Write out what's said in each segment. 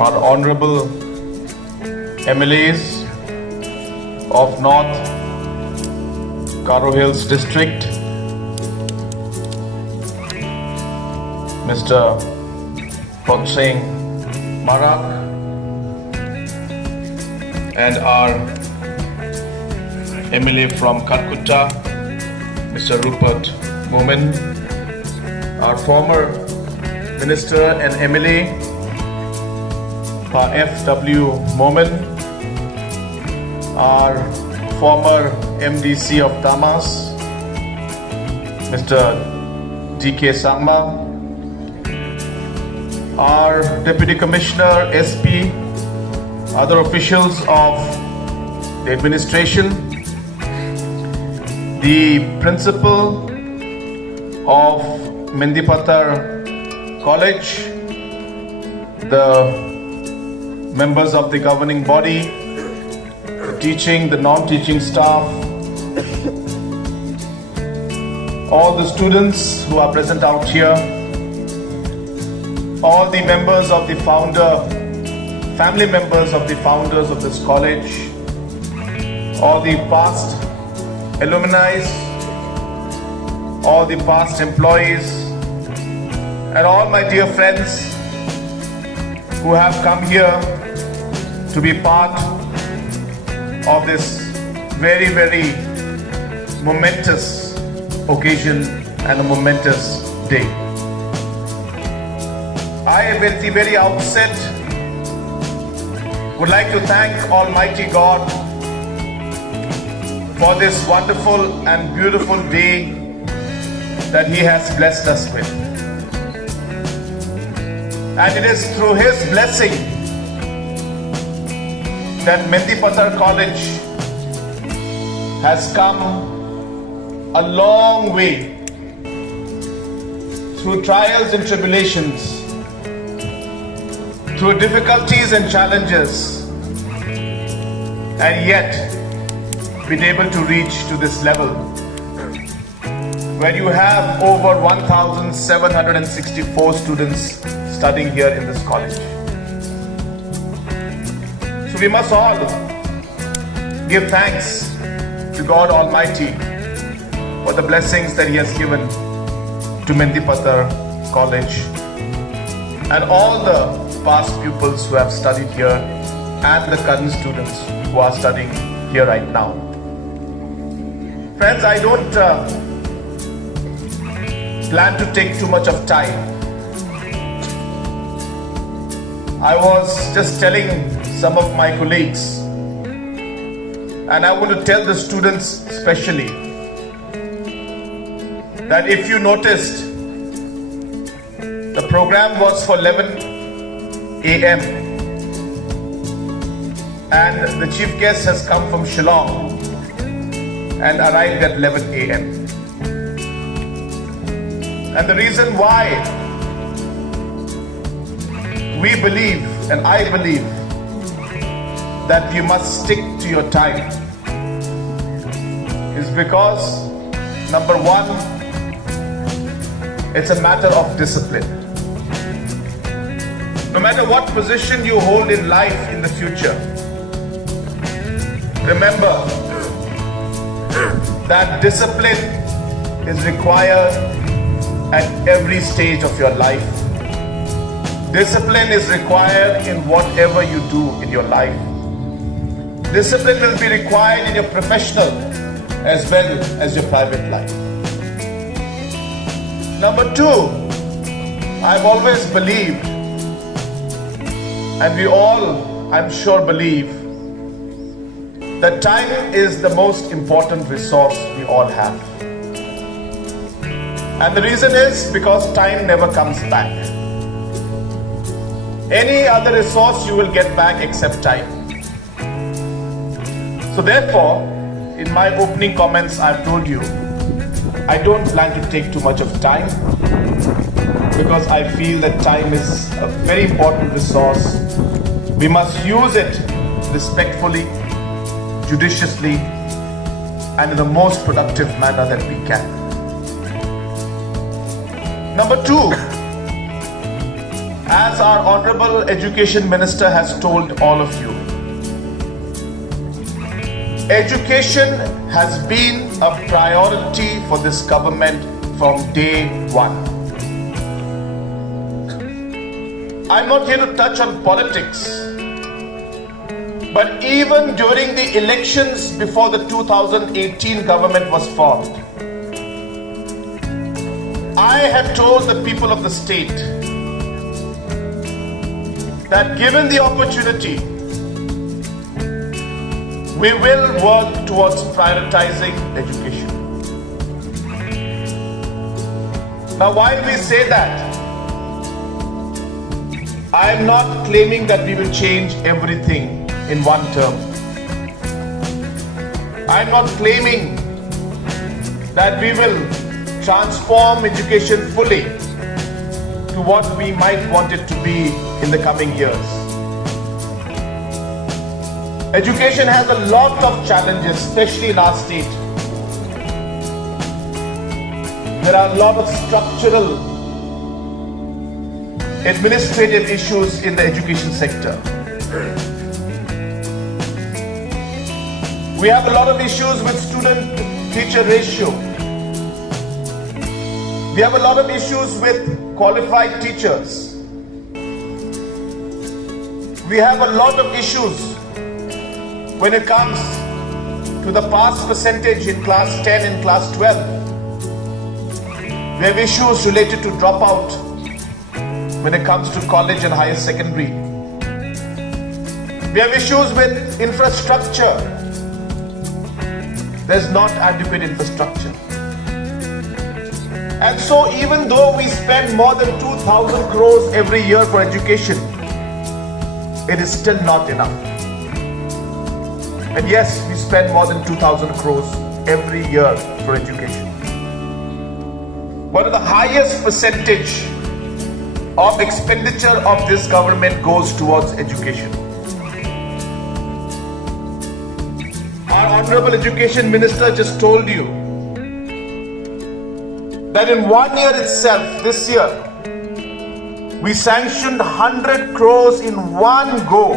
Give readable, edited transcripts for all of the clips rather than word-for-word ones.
our honorable MLAs of North Garo Hills district, Mr. Potsing Marak, and our MLA from Calcutta, Mr. Rupert Momin, our former Minister and MLA, F.W. Momin, our former MDC of Damas, Mr. D.K. Sangma, our Deputy Commissioner, SP, other officials of the administration, the principal of Mendipatar College, the members of the governing body, the teaching, the non-teaching staff, all the students who are present out here, all the members of the family members of the founders of this college, all the past alumni, all the past employees, and all my dear friends who have come here to be part of this very, very momentous occasion and a momentous day. I, at the very outset, would like to thank Almighty God for this wonderful and beautiful day that He has blessed us with. And it is through His blessing that Mendipatar College has come a long way through trials and tribulations, through difficulties and challenges, and yet been able to reach to this level where you have over 1,764 students studying here in this college. So we must all give thanks to God Almighty for the blessings that He has given to Mendipatar College and all the past pupils who have studied here and the current students who are studying here right now. Friends, I don't plan to take too much of time. I was just telling some of my colleagues, and I want to tell the students especially, that if you noticed, the program was for 11 a.m. and the chief guest has come from Shillong and arrived at 11 a.m. And the reason why we believe, and I believe, that you must stick to your time is because, number one, it's a matter of discipline. No matter what position you hold in life in the future, remember that discipline is required at every stage of your life. Discipline is required in whatever you do in your life. Discipline will be required in your professional as well as your private life. Number two, I've always believed, and we all, I'm sure, believe, that time is the most important resource we all have. And the reason is because time never comes back. Any other resource you will get back except time. So therefore, in my opening comments, I've told you, I don't plan to take too much of time because I feel that time is a very important resource. We must use it respectfully, judiciously, and in the most productive manner that we can. Number two, As our Honorable Education Minister has told all of you, education has been a priority for this government from day one. I'm not here to touch on politics, but even during the elections before the 2018 government was formed, I have told the people of the state that given the opportunity, we will work towards prioritizing education. Now, while we say that, I am not claiming that we will change everything in one term. I am not claiming that we will transform education fully to what we might want it to be in the coming years. Education has a lot of challenges, especially in our state. There are a lot of structural, administrative issues in the education sector. We have a lot of issues with student-teacher ratio. We have a lot of issues with qualified teachers. We have a lot of issues when it comes to the pass percentage in class 10 and class 12. We have issues related to dropout when it comes to college and higher secondary. We have issues with infrastructure. There's not adequate infrastructure. And so even though we spend more than 2,000 crores every year for education, it is still not enough. And yes, we spend more than 2,000 crores every year for education. One of the highest percentage of expenditure of this government goes towards education. Our Honorable Education Minister just told you that in 1 year itself, this year, we sanctioned 100 crores in one go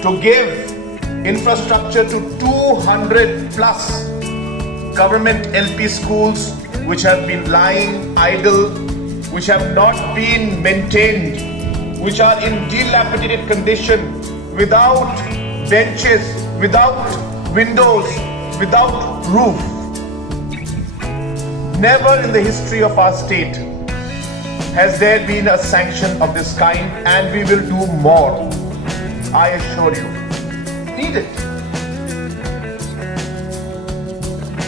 to give infrastructure to 200 plus government LP schools which have been lying idle, which have not been maintained, which are in dilapidated condition, without benches, without windows, without roof. Never in the history of our state has there been a sanction of this kind, and we will do more. I assure you. Need it.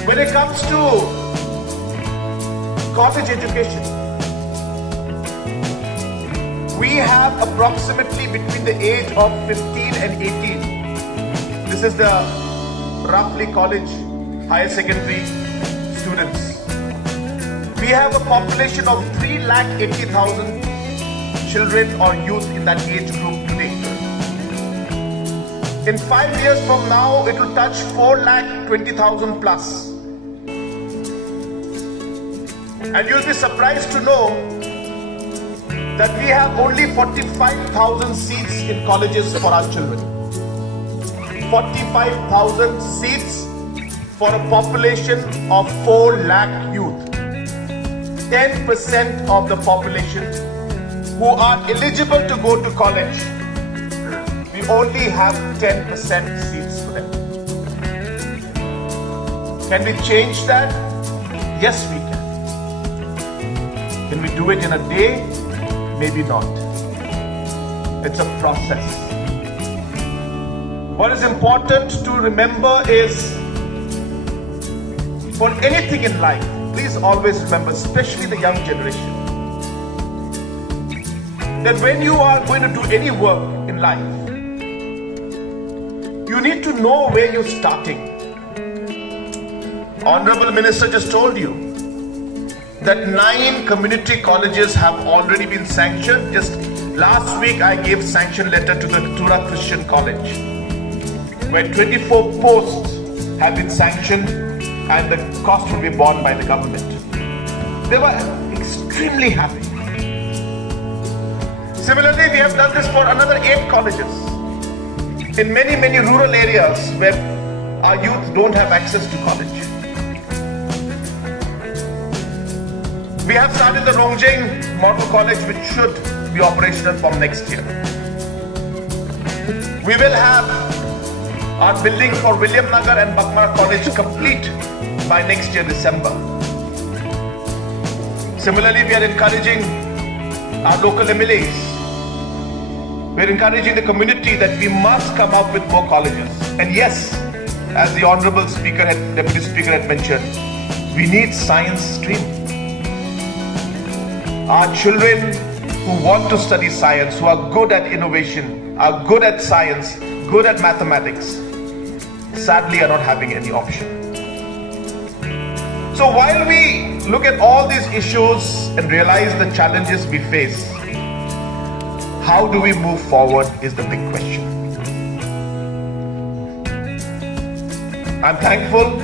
When it comes to college education, we have approximately between the age of 15 and 18. This is the roughly college, higher secondary students. We have a population of 380,000 children or youth in that age group today. In 5 years from now, it will touch 420,000 plus. And you'll be surprised to know that we have only 45,000 seats in colleges for our children. 45,000 seats for a population of 4 lakh youth. 10% of the population who are eligible to go to college. We only have 10% seats for them. Can we change that? Yes, we can. Can we do it in a day? Maybe not. It's a process. What is important to remember is, for anything in life, please always remember, especially the young generation, that when you are going to do any work in life, you need to know where you're starting. Honorable Minister just told you that 9 community colleges have already been sanctioned. Just last week, I gave sanction letter to the Tura Christian College, where 24 posts have been sanctioned and the cost will be borne by the government. They were extremely happy. Similarly, we have done this for another 8 colleges. In many rural areas where our youth don't have access to college. We have started the Rongjeng Model College, which should be operational from next year. We will have our building for William Nagar and Bakmara College complete by next year, December. Similarly, we are encouraging our local MLAs. We are encouraging the community that we must come up with more colleges. And yes, as the Honorable Deputy Speaker had mentioned, we need science stream. Our children who want to study science, who are good at innovation, are good at science, good at mathematics, sadly are not having any option. So while we look at all these issues and realize the challenges we face, how do we move forward is the big question. I'm thankful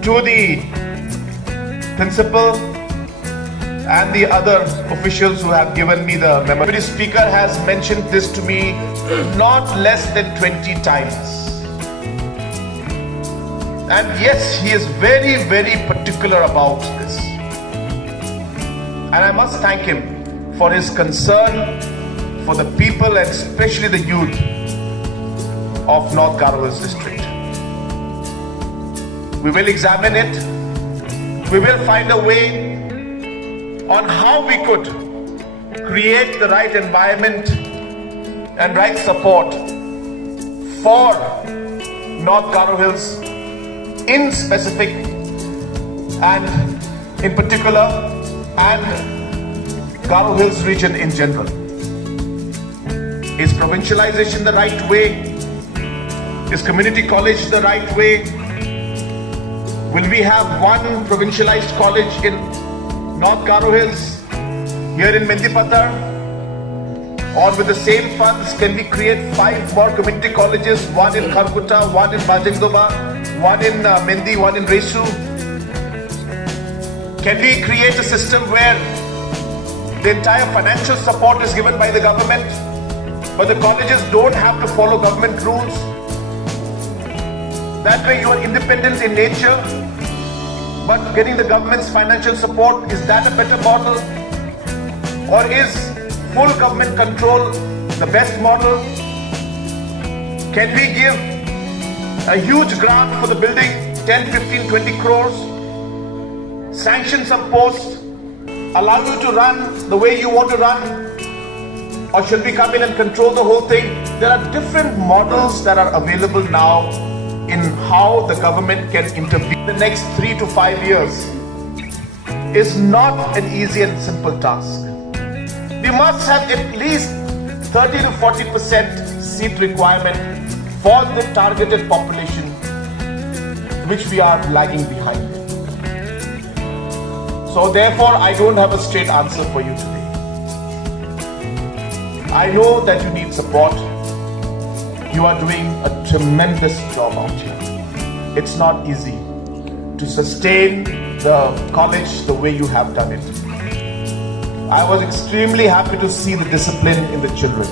to the principal and the other officials who have given me the memo. The Speaker has mentioned this to me not less than 20 times. And yes, he is very particular about this. And I must thank him for his concern for the people and especially the youth of North Garo Hills district. We will examine it. We will find a way on how we could create the right environment and right support for North Garo Hills in specific and in particular, and Garo Hills region in general. Is provincialization the right way? Is community college the right way? Will we have one provincialized college in North Garo Hills, here in Mendipathar? Or with the same funds, can we create 5 more community colleges, one in Kharkutta, one in Bajengdoba, one in Mendi, one in Resu? Can we create a system where the entire financial support is given by the government, but the colleges don't have to follow government rules? That way you are independent in nature, but getting the government's financial support, is that a better model? Or is full government control the best model? Can we give a huge grant for the building, 10, 15, 20 crores, sanction some posts, allow you to run the way you want to run? Or should we come in and control the whole thing? There are different models that are available now in how the government can intervene. The next 3 to 5 years is not an easy and simple task. We must have at least 30 to 40% seat requirement for the targeted population, which we are lagging behind. So therefore, I don't have a straight answer for you today. I know that you need support. You are doing a tremendous job out here. It's not easy to sustain the college the way you have done it. I was extremely happy to see the discipline in the children.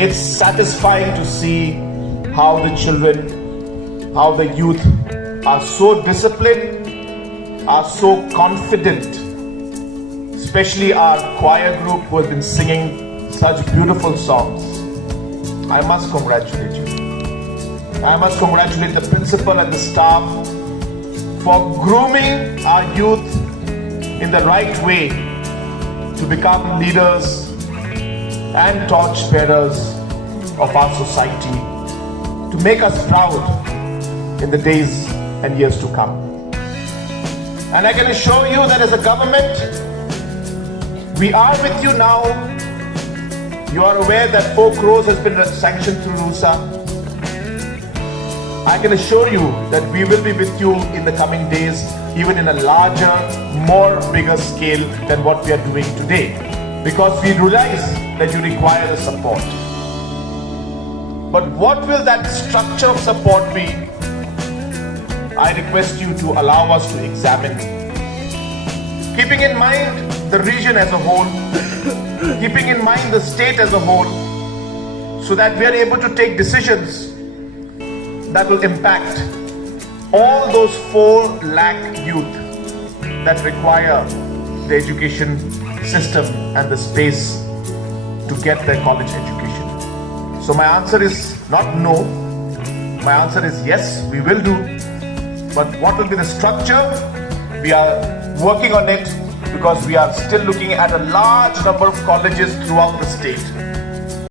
It's satisfying to see how the children, how the youth are so disciplined, are so confident, especially our choir group who has been singing such beautiful songs. I must congratulate you. I must congratulate the principal and the staff for grooming our youth in the right way to become leaders and torch bearers of our society, to make us proud in the days and years to come. And I can assure you that as a government, we are with you now. You are aware that 4 crores has been sanctioned through RUSA. I can assure you that we will be with you in the coming days, even in a larger, more bigger scale than what we are doing today, because we realize that you require the support. But what will that structure of support be? I request you to allow us to examine keeping in mind the region as a whole, keeping in mind the state as a whole, so that we are able to take decisions that will impact all those 4 lakh youth that require the education system and the space to get their college education. So my answer is not no, my answer is yes, we will do. But what will be the structure? We are working on it because we are still looking at a large number of colleges throughout the state.